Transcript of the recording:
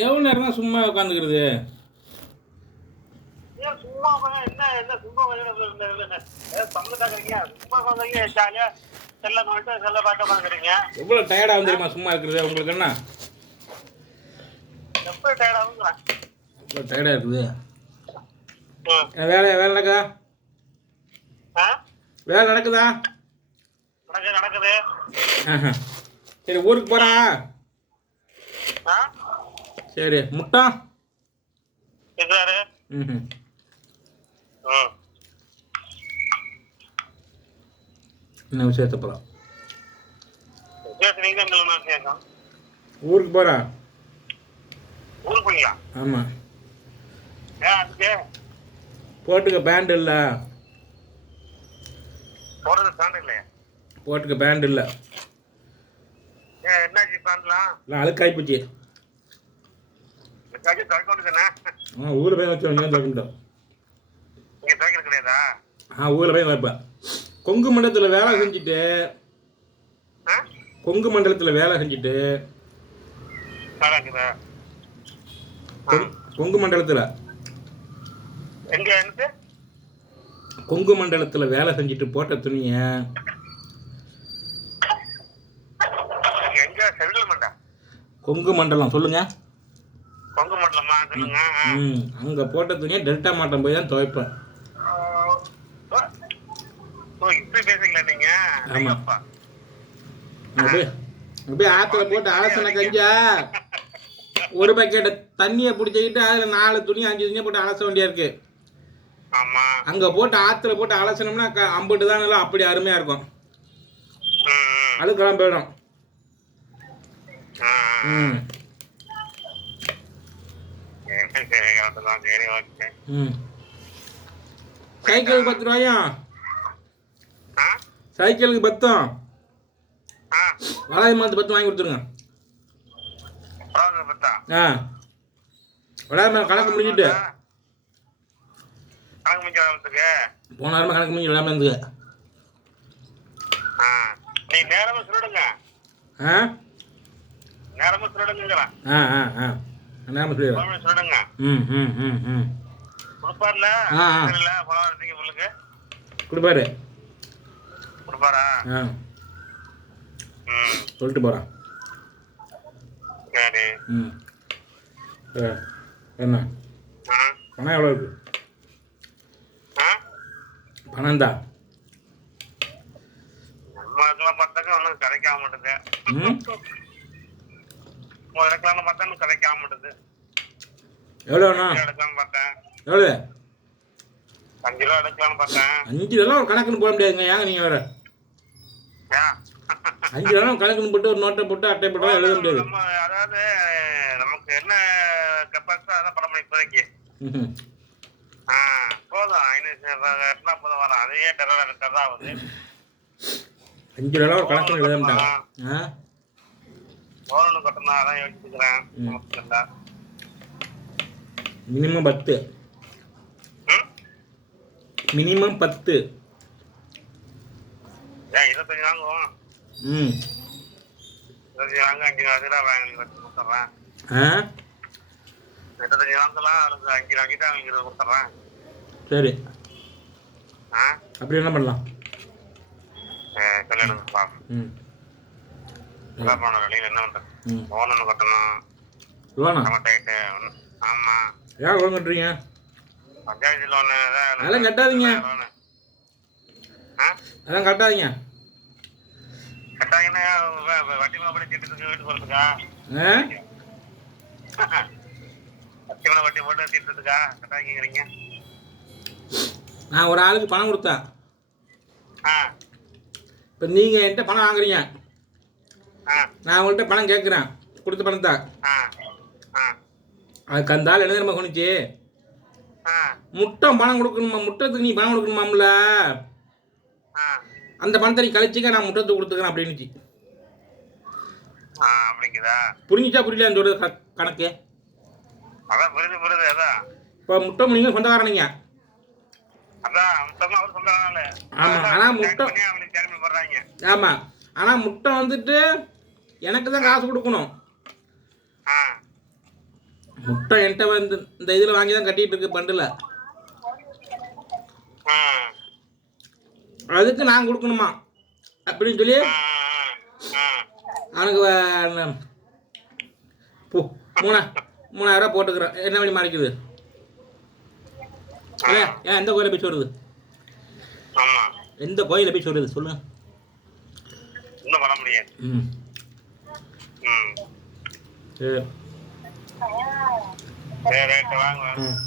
எவ்வளோ நேரம் தான் சும்மா உட்காந்துக்கிறது? சும்மா என்ன என்ன சும்மா எவ்வளோ டயர்டாக வந்துருமா சும்மா இருக்கிறது? உங்களுக்கு என்ன? எவ்வளோ டயர்டாக இருக்குது? வேலை வேலை நடக்குதா? ஆ? வேலை நடக்குதா? நடக்குது. சரி ஊருக்கு போகிறா சரி முட்டா? இருக்கிறாரு ம். என்ன விஷயத்த வித்தியாசம் ஊருக்கு போகிறா ஊருக்கு ஏன் அதுக்கு? போட்டுக்க பேண்ட் இல்லை. போறது தாண்டி இல்லையா. போட்டுக்க பேண்ட் இல்லை. இல்லை அழுக்காய் போச்சு. ஆ ஊரில் போய் வச்சோம் நீங்கள் ஆ ஊரில் போய் வைப்பேன் கொங்கு மண்டலத்தில் வேலை செஞ்சுட்டு கொங்கு மண்டலத்தில் வேலை செஞ்சுட்டு கொங்கு மண்டலத்தில். கொங்கு மண்டலத்தில் வேலை செஞ்சுட்டு போட்ட துணியை கொங்கு மண்டலம் சொல்லுங்க. கொங்கு மண்டலமா? சொல்லுங்க. ம் அங்கே போட்ட துணியை டெல்டா மாட்டம் போய் தான் துவைப்பேன். அப்படியே ஆற்றுல போட்டு அலசனை கஞ்சா ஒரு பக்கெட் தண்ணியை பிடிச்சிக்கிட்டு அதில் நாலு துணி அஞ்சு துணியை போட்டு அலச வேண்டியா இருக்கு. அங்கே போட்டு ஆற்றுல போட்டு அலசனோம்னா அம்புட்டு தான் அப்படி அருமையாக இருக்கும். அழுக்கெல்லாம் போயிடும். ம். சைக்கிளுக்கு பத்து ரூபாயா? சைக்கிளுக்கு பத்தும்? ஆ. வளாய் மரத்து பத்து வாங்கி கொடுத்துருங்க. ஆ. வளாய் மரம் கணக்கு முடிஞ்சிட்டு. போன வாரமாக கணக்கு முடிஞ்சு விளாம இருந்துக்க நீ நேரமா சொல்லிடுங்க. ஆ? நேரமா சொல்லிடுங்கிறேன் ஆ ஆ ஆ. நேரம் சொல்லிடுறேன் பழம் சொல்லிடுங்க ம் ம் ம் ம். கொடுப்பார்ல? ஆ, ஆ. இல்ல எடுத்தீங்க உங்களுக்கு? கொடுப்பாரு. கொடுப்பாரா? ஆ. ம். சொல்லிட்டு போகிறான் சரி. ம். என்ன? பணம் எவ்வளோ இருக்கு? பணம் தான் கிடைக்காம மாட்டுது ம் முதலுக்கெல்லாம் பார்த்தா ஒன்றும் கிடைக்காம மாட்டுது எவ்வளோ வேணும் கிலோ எடுக்கலாம்னு பார்த்தேன். எவ்வளோ அஞ்சு கிலோ எடுக்கலாம்னு பார்த்தேன். அஞ்சு இதெல்லாம் ஒரு கணக்குன்னு போட முடியாதுங்க. ஏங்க நீங்கள் வேற? அஞ்சு இதெல்லாம் கணக்குன்னு போட்டு ஒரு நோட்டை போட்டு அட்டை போட்டு எழுத முடியாது. நம்ம அதாவது நமக்கு என்ன கெப்பாசிட்டி அதான் பண்ண முடியும் இப்போதைக்கு? போதும். ஐநூறு எட்டா போதும். வரும். அதையே டெரர் எடுக்கிறதா ஆகுது அஞ்சு இதெல்லாம் ஒரு கணக்குன்னு எழுத மாட்டாங்க. போகணும் கட்டணும் அதான் யோசிச்சுக்கிறேன் மினிமம் பத்து மினிமம் பத்து. ஏன் இருபத்தஞ்சு வாங்குவோம்? ம். இருபத்தஞ்சு வாங்க அஞ்சு ரூபா வாங்கி வச்சு கொடுத்துட்றேன். ஆ? இருபத்தஞ்சு வாங்கலாம் அஞ்சு வாங்கிட்டு அவங்க இருபது கொடுத்துட்றேன். சரி. ஆ? அப்படி என்ன பண்ணலாம்? கல்யாணம் ம். போன வெளியில் என்ன பண்ணுறது ம். லோன் ஒன்று கட்டணும் லோனா ஆமா. ஏன் லோன் கட்டுறீங்க? பஞ்சாயத்து லோனு அதெல்லாம் கட்டாதீங்க. அதெல்லாம் கட்டாதீங்க. கட்டாங்கன்னா வட்டி மாப்படி தீட்டுறதுக்கு வீட்டு போகிறதுக்கா ஆ? வட்டி வட்டி போட்டு தீட்டுறதுக்கா கட்டாங்கிறீங்க நான் ஒரு ஆளுக்கு பணம் கொடுத்தேன். ஆ. இப்போ நீங்கள் என்கிட்ட பணம் வாங்குறீங்க. நான் உங்கள்கிட்ட பணம் கேட்குறேன் கொடுத்த பணத்தை ஆ. ஆ. அதுக்கு அந்த ஆள் என்ன தெரியுமா சொன்னிச்சு முட்டை பணம் கொடுக்கணுமா? முட்டத்துக்கு நீ பணம் கொடுக்கணுமாம்ல? அந்த பணத்தை நீ கழிச்சிக்க நான் முட்டத்தை கொடுத்துக்கிறேன் அப்படின்னுச்சு. புரிஞ்சுச்சா புரியல க- கணக்கு? இப்போ முட்டை நீங்கள் சொந்தக்காரன் நீங்கள் அதான் மொத்தமா அவர் சொல்றாங்க ஆமா, ஆனா முட்டை- ஆமாம் ஆனால் முட்டை வந்துட்டு எனக்கு தான் காசு கொடுக்கணும். முட்டை என்கிட்ட வந்து இந்த இதில் வாங்கி தான் கட்டிட்டு இருக்கு பண்டில். அதுக்கு நான் கொடுக்கணுமா? அப்படின்னு சொல்லி. அவனுக்கு மூணா மூணாயிரம் ரூபா போட்டுக்கிறேன். என்ன வழி மறைக்குது? இல்லையா ஏன் எந்த கோயிலை போய் சொல்லுது ஆமா. எந்த கோயிலை போய் சொல்லுது சொல்லுங்க இன்னும் வர முடியாது ம் ம் சரி சரி ரைட்டு வாங்க வாங்க ம்